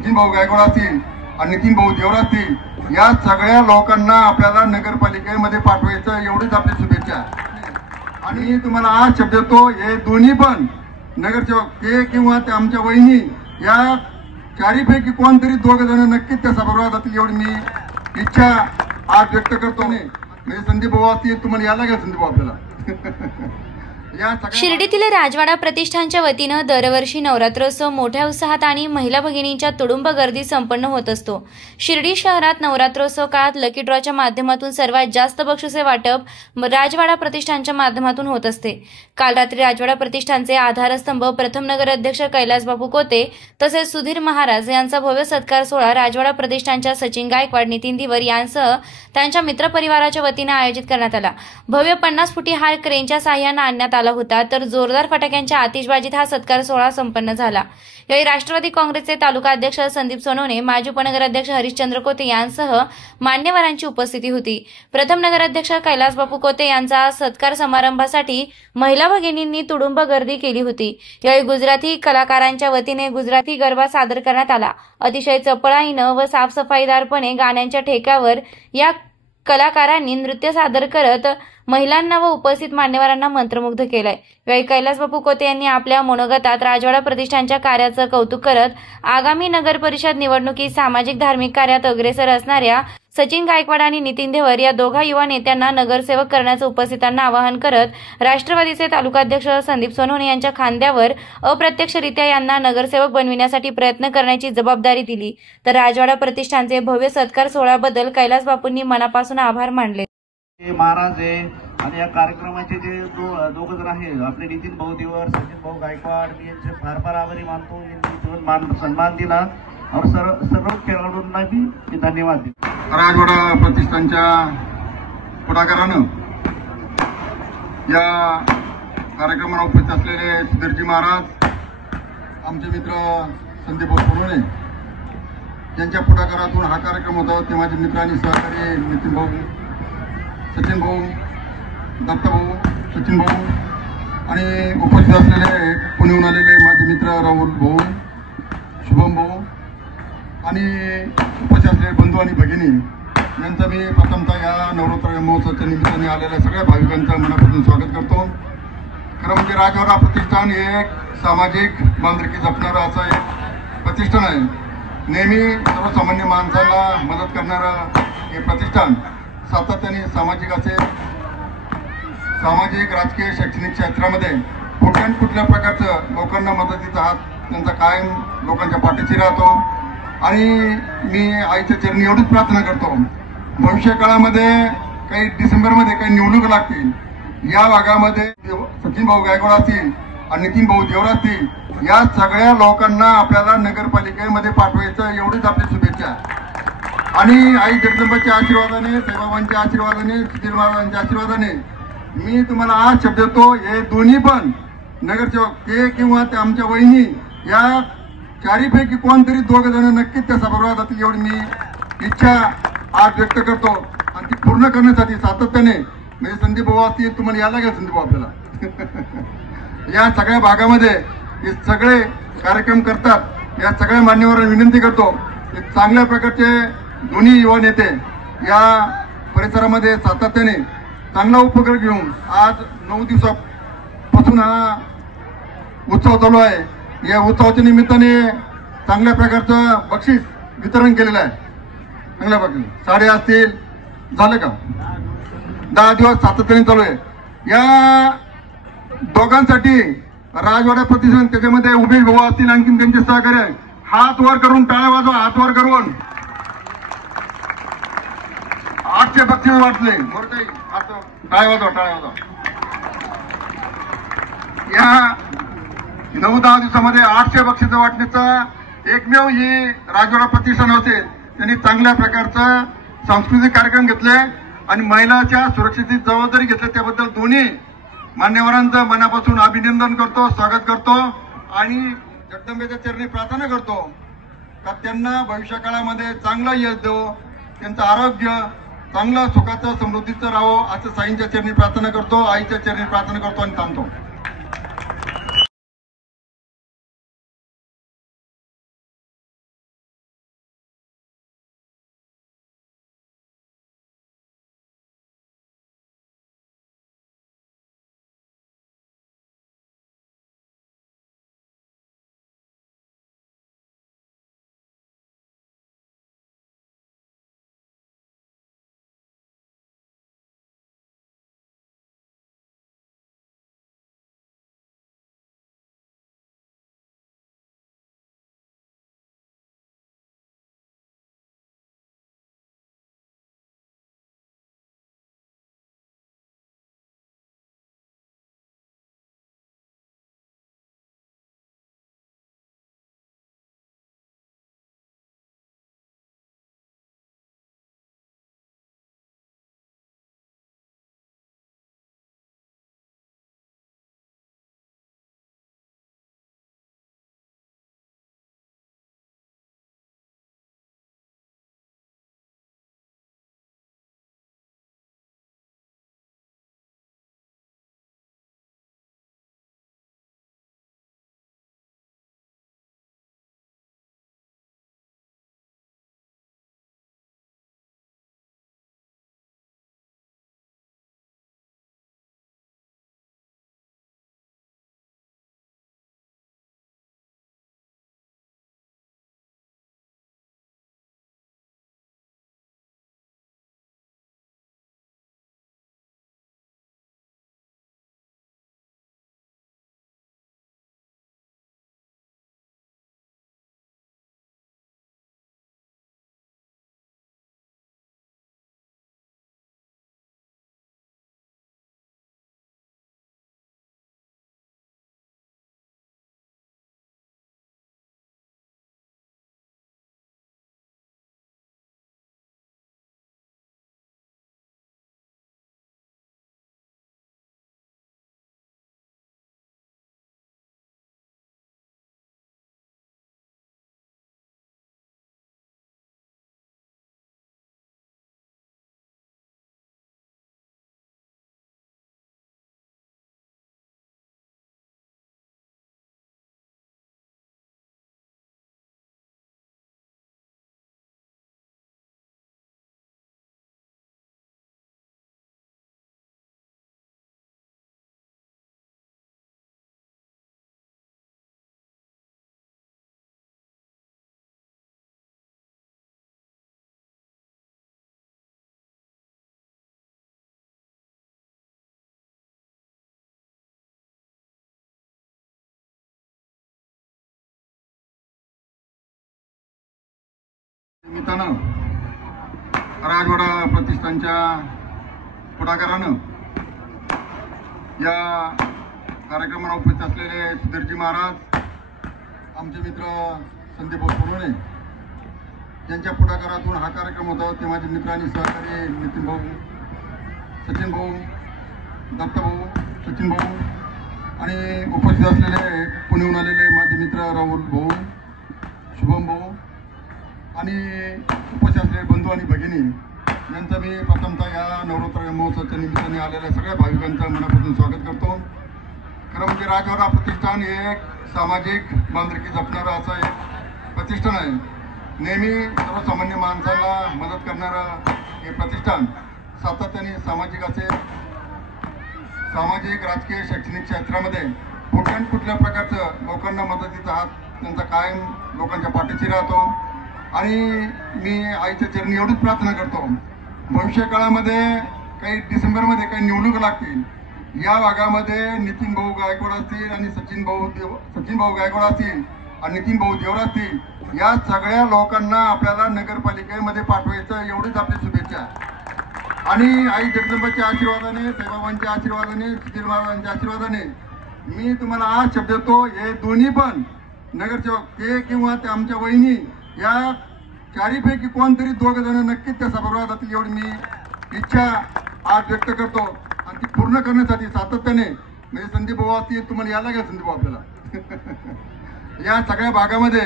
सचिन भाऊ गायकवाड असतील आणि नितीन भाऊ देवरा असतील, या सगळ्या लोकांना आपल्याला नगरपालिकेमध्ये पाठवायचं एवढीच आपली शुभेच्छा। आणि तुम्हाला आज शब्द देतो, हे दोन्ही पण नगरसेवक ते किंवा ते आमच्या वहिनी, या चारीपैकी कोणतरी दोघ जण नक्कीच त्या सभागृहात जातील एवढी मी इच्छा आज व्यक्त करतो। म्हणजे संदीप भाऊ असतील, तुम्हाला यायला घ्या संदीप भाऊ आपल्याला। शिर्डीतील राजवाडा प्रतिष्ठानच्या वतीनं दरवर्षी नवरात्रोत्सव मोठ्या उत्साहात आणि महिला भगिनींच्या तुडुंब गर्दी संपन्न होत असतो। शिर्डी शहरात नवरात्रोत्सव काळात लकी ड्रॉच्या माध्यमातून सर्वात जास्त बक्षिसे वाटप राजवाडा प्रतिष्ठानच्या माध्यमातून होत असते। काल रात्री राजवाडा प्रतिष्ठानचे आधारस्तंभ प्रथम नगर अध्यक्ष कैलासबापू कोते तसेच सुधीर महाराज यांचा भव्य सत्कार सोहळा राजवाडा प्रतिष्ठानच्या सचिन गायकवाड, नितीन दिवर यांसह त्यांच्या मित्रपरिवाराच्या वतीने आयोजित करण्यात आला। भव्य 50 फुटी हार क्रेनच्या साह्याने आणण्यात आला होता, तर जोरदार फटाक्यांच्या आतिषबाजीत हा सत्कार सोहळा संपन्न झाला। यावेळी राष्ट्रवादी काँग्रेसचे तालुका अध्यक्ष संदीप सोनवणे, माजी उपनगराध्यक्ष हरिश्चंद्र कोते यांसह मान्यवरांची उपस्थिती होती। प्रथम नगराध्यक्ष कैलासबापू कोते यांचा सत्कार समारंभासाठी महिला भगिनींनी तुडुंब गर्दी केली होती। यावेळी गुजराती कलाकारांच्या वतीने गुजराती गरबा सादर करण्यात आला। अतिशय चपळाईनं व साफसफाईदारपणे गाण्यांच्या ठेक्यावर या कलाकारांनी नृत्य सादर करत महिलांना व उपस्थित मान्यवरांना मंत्रमुग्ध केलंय। यावेळी कैलासबापू कोते यांनी आपल्या मनोगतात राजवाडा प्रतिष्ठानच्या कार्याचं कौतुक करत आगामी नगर परिषद निवडणुकीत सामाजिक धार्मिक कार्यात अग्रेसर असणाऱ्या सचिन गायकवाड आणि नितीन देवर या दोघा युवा नेत्यांना नगरसेवक करण्याचं उपस्थितांना आवाहन करत राष्ट्रवादीचे तालुकाध्यक्ष संदीप सोनवणे यांच्या खांद्यावर अप्रत्यक्षरित्या यांना नगरसेवक बनविण्यासाठी प्रयत्न करण्याची जबाबदारी दिली। तर राजवाडा प्रतिष्ठानचे भव्य सत्कार सोहळ्याबद्दल कैलासबापूंनी मनापासून आभार मानले। महाराज आहे आणि या कार्यक्रमाचे जे दोघ जण आहेत आपले नितीन भाऊ देवर, सचिन भाऊ गायकवाड, मी यांचे फार फार आभारी मानतो। यांनी सन्मान दिला और सर्व खेळाडूंना मी धन्यवाद देतो। राजवाडा प्रतिष्ठानच्या पुढाकारानं या कार्यक्रमाला उपस्थित असलेले सुधीरजी महाराज, आमचे मित्र संदीप भाऊ सोनवणे यांच्या पुढाकारातून हा कार्यक्रम होता। ते माझे मित्र आणि सहकारी नितीन भाऊ, सचिन भाऊ, दत्ता भाऊ, सचिन भाऊ आणि उपस्थित असलेले पुण्याहून आलेले माझे मित्र राहुल भाऊ, शुभम भाऊ आणि उपस्थित असलेले बंधू आणि भगिनी यांचं मी प्रथमतः या नवरात्र महोत्सवाच्या निमित्ताने आलेल्या सगळ्या भाविकांचं मनापासून स्वागत करतो। खरं म्हणजे राजवाडा प्रतिष्ठान हे एक सामाजिक बांधिलकी जपणारं असं एक प्रतिष्ठान आहे। नेहमी सर्वसामान्य माणसाला मदत करणारं हे प्रतिष्ठान सातत्याने सामाजिक राजकीय शैक्षणिक क्षेत्रामध्ये कुठल्या प्रकारचं लोकांना मदतीचा हात त्यांचा कायम लोकांच्या पाठीशी राहतो। आणि मी आईच्या चरणी एवढीच प्रार्थना करतो, भविष्य काळामध्ये काही डिसेंबरमध्ये काही निवडणूक लागतील, या भागामध्ये सचिन भाऊ गायकवाड असतील आणि नितीन भाऊ देवरा असतील, या सगळ्या लोकांना आपल्याला नगरपालिकेमध्ये पाठवायचं एवढीच आपली शुभेच्छा। आणि आई जगदंबाच्या आशीर्वादाने, साईबाबांच्या आशीर्वादाने, सुधीर महाराजांच्या आशीर्वादाने मी तुम्हाला आज शब्द देतो, हे दोन्ही पण नगरसेवक ते किंवा ते आमच्या वहिनी, या चारीपैकी कोणतरी दोघ जण नक्कीच त्या सभागृहात जातील एवढी मी इच्छा आज व्यक्त करतो। आणि ती पूर्ण करण्यासाठी सातत्याने म्हणजे संदीप भाऊ असतील, तुम्हाला यायला घ्या संदीप भाऊ आपल्याला। या सगळ्या भागामध्ये हे सगळे कार्यक्रम करतात। या सगळ्या मान्यवरांना विनंती करतो की चांगल्या प्रकारचे दोन्ही युवा नेते या परिसरामध्ये सातत्याने चांगला उपक्रम घेऊन आज 9 दिवसापासून हा उत्सव चालू आहे। या उत्सवाच्या निमित्ताने चांगल्या प्रकारचं बक्षीस वितरण केलेलं आहे। चांगल्या प्रकारे साड्या असतील, झालं का 10 दिवस सातत्याने चालू आहे। या दोघांसाठी राजवाडा प्रतिष्ठान, त्याच्यामध्ये उभे भाऊ असतील, आणखीन त्यांचे सहकार्य, हात वर करून टाळ्या वाजवा, हात वर करून 800 बक्षीस वाटले, टाळ्या वाजवा, टाळ्या वाजवा। या 9-10 दिवसामध्ये 800 बक्षीस वाटण्याचा एकमेव ही राजवाडा प्रतिष्ठान असेल। त्यांनी चांगल्या प्रकारचा सांस्कृतिक कार्यक्रम घेतले आणि महिलांच्या सुरक्षेची जबाबदारी घेतली, त्याबद्दल दोन्ही मान्यवरांचं मनापासून अभिनंदन करतो, स्वागत करतो आणि जगदंबेच्या चरणी प्रार्थना करतो का त्यांना भविष्य काळामध्ये चांगला यश देवो, त्यांचं आरोग्य चांगलं सुखाचं समृद्धीचं राहावं असं साईंच्या चरणी प्रार्थना करतो, आईच्या चरणी प्रार्थना करतो आणि थांबतो। निमित्तानं राजवाडा प्रतिष्ठानच्या पुढाकारानं या कार्यक्रमाला उपस्थित असलेले सुधीरजी महाराज, आमचे मित्र संदीप सोनवणे यांच्या पुढाकारातून हा कार्यक्रम होता. ते माझे मित्र आणि सहकारी नितीन भाऊ, सचिन भाऊ, दत्त भाऊ, सचिन भाऊ आणि उपस्थित असलेले पुण्याहून आलेले माझे मित्र राहुल भाऊ, शुभम भाऊ आणि उपस्थित असलेले बंधू आणि भगिनी यांचं मी प्रथमतः या नवरात्र महोत्सवाच्या निमित्ताने आलेल्या सगळ्या भाविकांचं मनापासून स्वागत करतो. खरं म्हणजे राजवाडा प्रतिष्ठान हे एक सामाजिक बांधिलकी जपणारं असं एक प्रतिष्ठान आहे. नेहमी सर्वसामान्य माणसाला मदत करणारं हे प्रतिष्ठान सातत्याने सामाजिक राजकीय शैक्षणिक क्षेत्रामध्ये कुठल्या प्रकारचं लोकांना मदतीचा हात त्यांचा कायम लोकांच्या पाठीशी राहतो. आणि मी आईच्या चरणी एवढीच प्रार्थना करतो, भविष्य काळामध्ये काही डिसेंबरमध्ये काही निवडणूक लागतील, या भागामध्ये नितीन भाऊ गायकवाड असतील आणि सचिन भाऊ गायकवाड असतील आणि नितीन भाऊ देवरा असतील, या सगळ्या लोकांना आपल्याला नगरपालिकेमध्ये पाठवायचं एवढीच आपली शुभेच्छा. आणि आई जगदंबाच्या आशीर्वादाने, साईबाबांच्या आशीर्वादाने, सुधीर महाराजांच्या आशीर्वादाने मी तुम्हाला आज शब्द देतो, हे दोन्ही पण नगरसेवक ते किंवा ते आमच्या वहिनी या चारीपैकी कोणतरी दोघं जण नक्कीच त्या सभागृहात जातील एवढी मी इच्छा आज व्यक्त करतो. आणि ती पूर्ण करण्यासाठी सातत्याने म्हणजे संदीप भाऊ असतील, तुम्हाला यायला घ्या संदीप भाऊ आपल्याला या सगळ्या भागामध्ये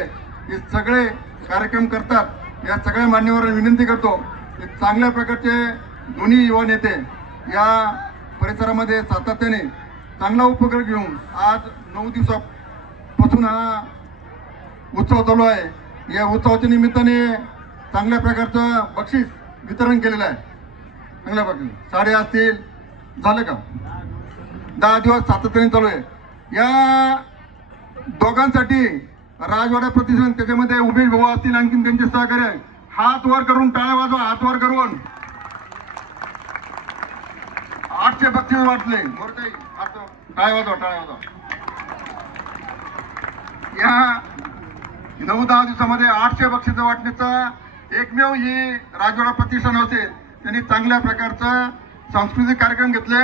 हे सगळे कार्यक्रम करतात. या सगळ्या मान्यवरांना विनंती करतो की चांगल्या प्रकारचे दोन्ही युवा नेते या परिसरामध्ये सातत्याने चांगला उपक्रम घेऊन आज 9 दिवसापासून हा उत्सव चालू आहे. या उत्सवाच्या निमित्ताने चांगल्या प्रकारचं बक्षीस वितरण केलेलं आहे. चांगल्या प्रकारे साड्या असतील, झालं का 10 दिवस सातत्याने चालू आहे. या दोघांसाठी राजवाडा प्रतिष्ठान त्याच्यामध्ये उमेश भाऊ असतील, आणखीन त्यांचे सहकार्य आहे. हात वर करून टाळ्या वाजवा, हात वर करून 800 बक्षीस वाटले. टाळ्या वाजवा. या 9-10 दिवसामध्ये 800 बक्षीस वाटण्याचा एकमेव ही राजवाडा प्रतिष्ठान असेल. त्यांनी चांगल्या प्रकारचा सांस्कृतिक कार्यक्रम घेतले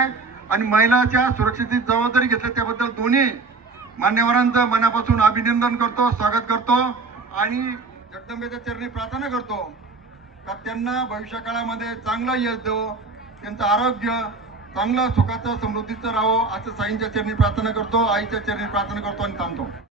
आणि महिलांच्या सुरक्षेची जबाबदारी घेतली. त्याबद्दल दोन्ही मान्यवरांचं मनापासून अभिनंदन करतो, स्वागत करतो आणि जगदंबेच्या चरणी प्रार्थना करतो का त्यांना भविष्य काळामध्ये चांगला यश देवो, त्यांचं आरोग्य चांगलं सुखाचं समृद्धीचं राहावं असं साईंच्या चरणी प्रार्थना करतो, आईच्या चरणी प्रार्थना करतो आणि थांबतो.